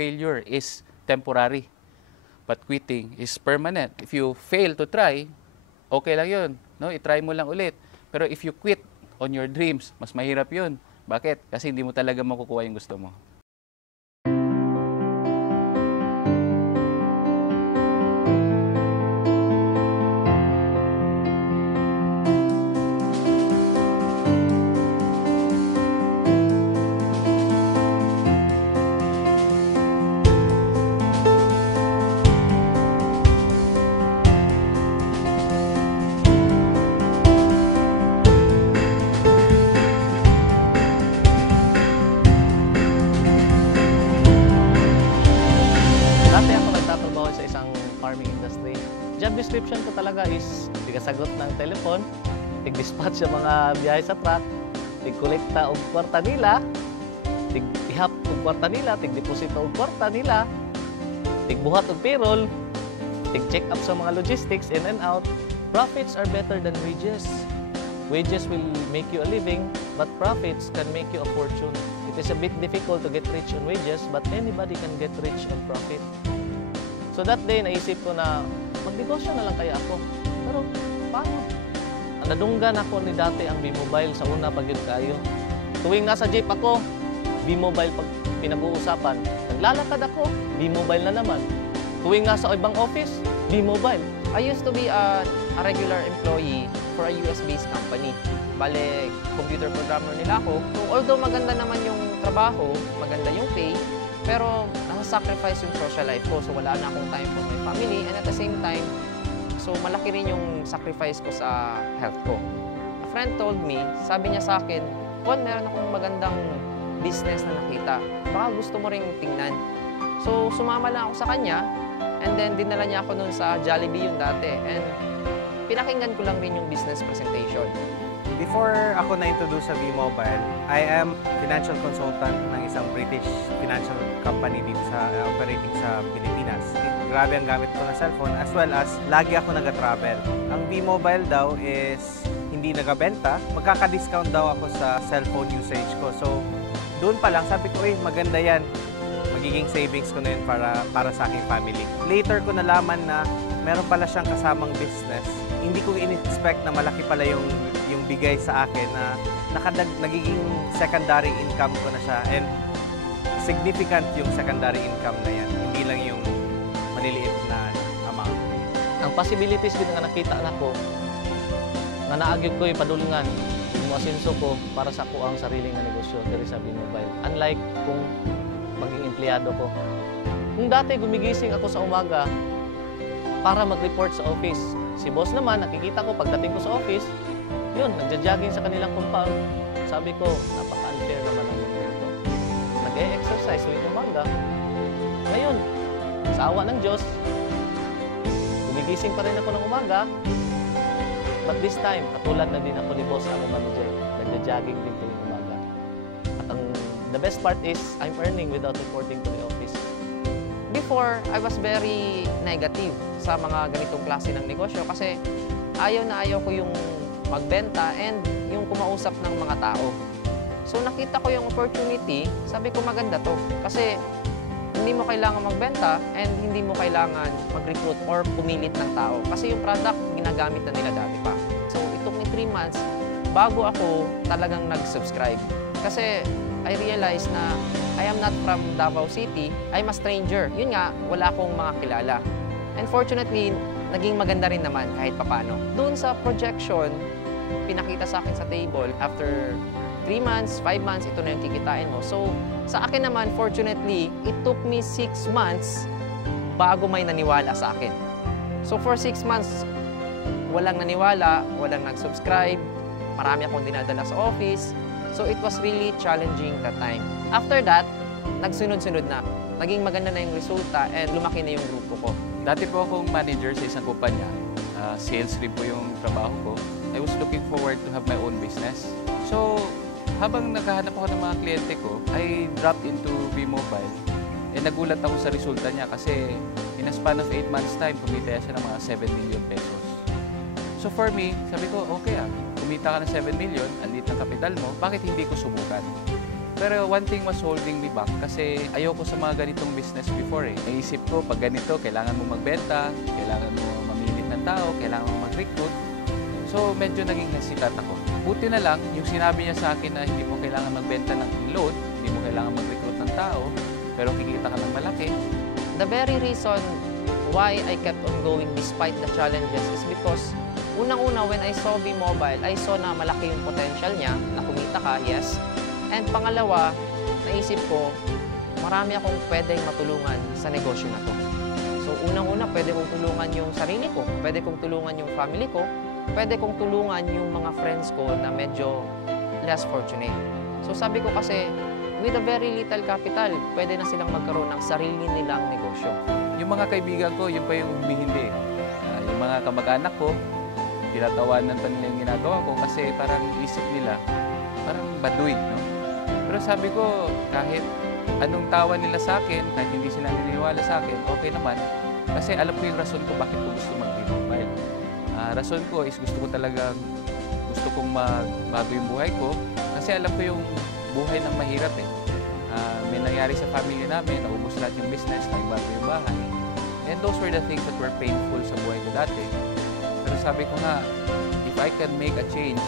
failure is temporary. But quitting is permanent. If you fail to try, okay lang yun. No? I-try mo lang ulit. Pero if you quit on your dreams, mas mahirap yun. Bakit? Kasi hindi mo talaga makukuha yung gusto mo. Job description ko talaga is tigasagot ng telepon, tig-dispatch sa mga biyahe sa truck, tig-kolekta og kwarta nila, tig-ihap og kwarta nila, tig-deposito og kwarta nila, tig-buhat og payroll, tig-check up sa mga logistics in and out. Profits are better than wages. Wages will make you a living, but profits can make you a fortune. It is a bit difficult to get rich on wages, but anybody can get rich on profit. So that day, naisip ko na magnegosyo na lang kaya ako. Pero paano? Nadunggan ako ni dati ang B-Mobile sa una pag yun kayo. Tuwing nasa jeep ako, B-Mobile pag pinag-uusapan. Naglalakad ako, B-Mobile na naman. Tuwing nasa ibang office, B-Mobile. I used to be a regular employee for a US-based company. Bale, computer programmer nila ako. So, although maganda naman yung trabaho, maganda yung pay, pero nasa-sacrifice yung social life ko. So, wala na akong time for my family. And at the same time, so malaki rin yung sacrifice ko sa health ko. A friend told me, sabi niya sa akin, Juan, meron akong magandang business na nakita. Baka gusto mo ring tingnan. So, sumama lang ako sa kanya. And then, dinala niya ako nun sa Jollibee yung dati. And pinakinggan ko lang rin yung business presentation. Before ako na-introduce sa B-Mobile, I am financial consultant ng isang British financial company dito sa operating sa Pilipinas. Grabe ang gamit ko ng cellphone as well as lagi ako nag-travel. Ang B-Mobile daw is hindi nagabenta, magkaka-discount daw ako sa cellphone usage ko. So, doon pa lang sabi ko, maganda yan. Magiging savings ko na yun para sa aking family. Later ko nalaman na meron pala siyang kasamang business. Hindi ko in-expect na malaki pala yung bigay sa akin na nagiging secondary income ko na siya. And significant yung secondary income na yan. Hindi lang yung maliliit na amount. Ang possibilities din nga nakita na ko, na naagyod ko yung padulungan, yung asenso ko para sa ko ang sariling na negosyo diri sa B-Mobile. Unlike kung maging empleyado ko. Kung dati gumigising ako sa umaga para mag-report sa office. Si boss naman, nakikita ko pagdating ko sa office, yun, nagja-jogging sa kanilang compound. Sabi ko, napaka-unfair naman ang mundo ito. Nag-e-exercise tuwing umaga. Ngayon, sa awa ng Diyos, gumigising pa rin ako ng umaga. But this time, katulad na din ako ni boss, ang manager. Nagja-jogging din tuwing umaga. At the best part is, I'm earning without reporting to the office. Before, I was very negative sa mga ganitong klase ng negosyo kasi ayaw na ayaw ko yung magbenta and yung kumausap ng mga tao. So nakita ko yung opportunity, sabi ko maganda to kasi hindi mo kailangan magbenta and hindi mo kailangan mag-recruit or pumilit ng tao kasi yung product ginagamit na nila dati pa. So it took me 3 months bago ako talagang nag-subscribe kasi I realized na I am not from Davao City, I'm a stranger. Yun nga, wala akong mga kilala. And fortunately, naging maganda rin naman kahit papano. Doon sa projection, pinakita sa akin sa table, after 3 months, 5 months, ito na yung kikitain mo. So, sa akin naman, fortunately, it took me 6 months bago may naniwala sa akin. So, for 6 months, walang naniwala, walang nag-subscribe, marami akong dinadala sa office. So, it was really challenging that time. After that, nagsunod-sunod na. Naging maganda na yung resulta and lumaki na yung grupo ko. Dati po akong manager sa isang kumpanya. Sales rin po yung trabaho ko. I was looking forward to have my own business. So, habang naghahanap ako ng mga kliyente ko, I dropped into B-Mobile. Eh, nagulat ako sa resulta niya kasi in a span of 8 months time, kumita siya ng mga 7 million pesos. So for me, sabi ko, okay kumita ka ng 7 million, andit ang kapital mo, bakit hindi ko subukan? Pero one thing was holding me back kasi ayoko sa mga ganitong business before eh. Naisip ko, pag ganito, kailangan mo magbenta, kailangan mo mamilit ng tao, kailangan mo mag-recruit. So medyo naging hesitant ako. Buti na lang, yung sinabi niya sa akin na hindi mo kailangan magbenta ng load, hindi mo kailangan mag-recruit ng tao, pero kikita ka ng malaki. The very reason why I kept on going despite the challenges is because unang-una, when I saw V-Mobile, I saw na malaki yung potential niya, na kumita ka, yes. And pangalawa, naisip ko, marami akong pwedeng matulungan sa negosyo na to. So unang-una, pwede kong tulungan yung sarili ko, pwede kong tulungan yung family ko, pwede kong tulungan yung mga friends ko na medyo less fortunate. So sabi ko kasi, with a very little capital, pwede na silang magkaroon ng sarili nilang negosyo. Yung mga kaibigan ko, yun pa yung humihindi. Yung mga kamag-anak ko, tinatawanan pa nila yung ginagawa ko kasi parang isip nila, parang baduy, no? Pero sabi ko, kahit anong tawa nila sa akin, kahit hindi sila naniniwala sa akin, okay naman. Kasi alam ko yung rason ko bakit ko gusto mag-V-Mobile. Rason ko is gusto kong magbago yung buhay ko kasi alam ko yung buhay ng mahirap eh. May nangyari sa family namin, naubos lahat yung business, nagbago yung bahay. And those were the things that were painful sa buhay ko dati. Pero sabi ko nga, if I can make a change,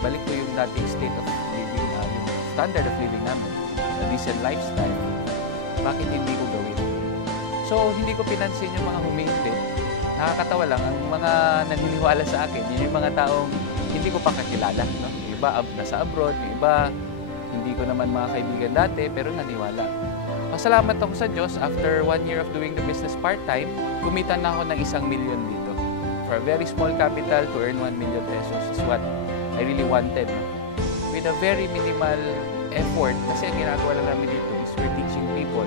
ibalik ko yung dating state of living, yung standard of living namin, a decent lifestyle, bakit hindi ko gawin? So, hindi ko pinansin yung mga humihindi. Nakakatawa lang, ang mga naniniwala sa akin, yun yung mga taong hindi ko pa kakilala. No? Yung iba nasa abroad, yung iba hindi ko naman mga kaibigan dati, pero naniwala. Pasalamat ako sa Diyos, after 1 year of doing the business part-time, kumita na ako ng 1 million dito. For a very small capital, to earn 1 million pesos is what I really wanted. With a very minimal effort, kasi ang ginagawa lang namin dito is we're teaching people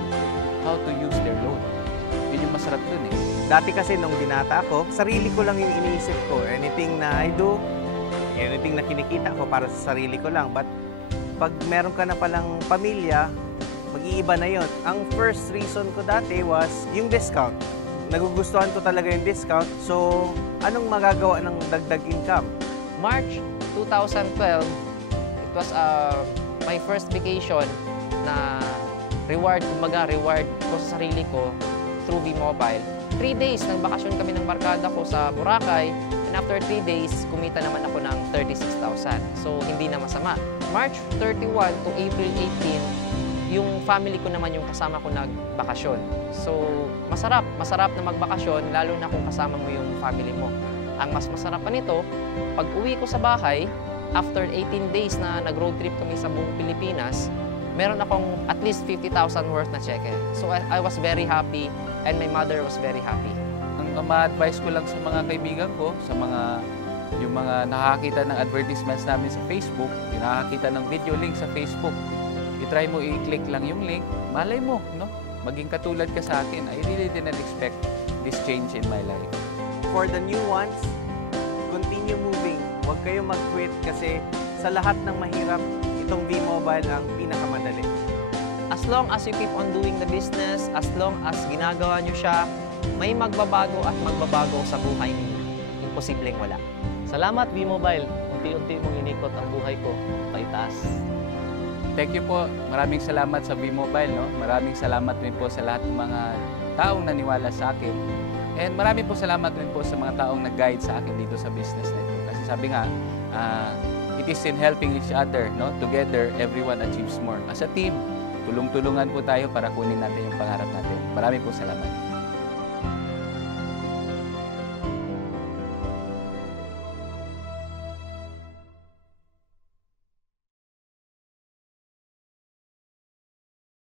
how to use their loan. Yun yung masarap dun eh. Dati kasi nung binata ako, sarili ko lang yung iniisip ko. Anything na I do, anything na kinikita ko para sa sarili ko lang. But pag meron ka na palang pamilya, mag-iiba na yon. Ang first reason ko dati was yung discount. Nagugustuhan ko talaga yung discount. So, anong magagawa ng dagdag income? March 2012, it was my first vacation na reward ko sa sarili ko through V-Mobile. 3 days, nagbakasyon kami ng barkada ko sa Boracay, and after 3 days, kumita naman ako ng 36,000. So, hindi na masama. March 31 to April 18, yung family ko naman yung kasama ko nagbakasyon. So, masarap na magbakasyon, lalo na kung kasama mo yung family mo. Ang mas masarap pa nito, pag uwi ko sa bahay, after 18 days na nag-road trip kami sa buong Pilipinas, meron akong at least 50,000 worth na cheque. So, I was very happy and my mother was very happy. Ang ma-advise ko lang sa mga kaibigan ko, sa yung mga nakakita ng advertisements namin sa Facebook, yung nakakita ng video link sa Facebook, i-try mo i-click lang yung link, malay mo, no? Maging katulad ka sa akin. I really didn't expect this change in my life. For the new ones, continue moving. Huwag kayo mag-quit kasi sa lahat ng mahirap, itong V-Mobile ang pinakamadali. As long as you keep on doing the business, as long as ginagawa nyo siya, may magbabago at magbabago sa buhay ninyo. Imposibleng wala. Salamat, V-Mobile. Unti-unti mong inikot ang buhay ko paitaas. Thank you po. Maraming salamat sa V-Mobile, no? Maraming salamat din po sa lahat ng mga taong naniwala sa akin. And maraming po salamat din po sa mga taong nag-guide sa akin dito sa business na ito. Kasi sabi nga, it is in helping each other, no? Together, everyone achieves more. As a team, tulong-tulungan po tayo para kunin natin yung pangarap natin. Maraming po salamat.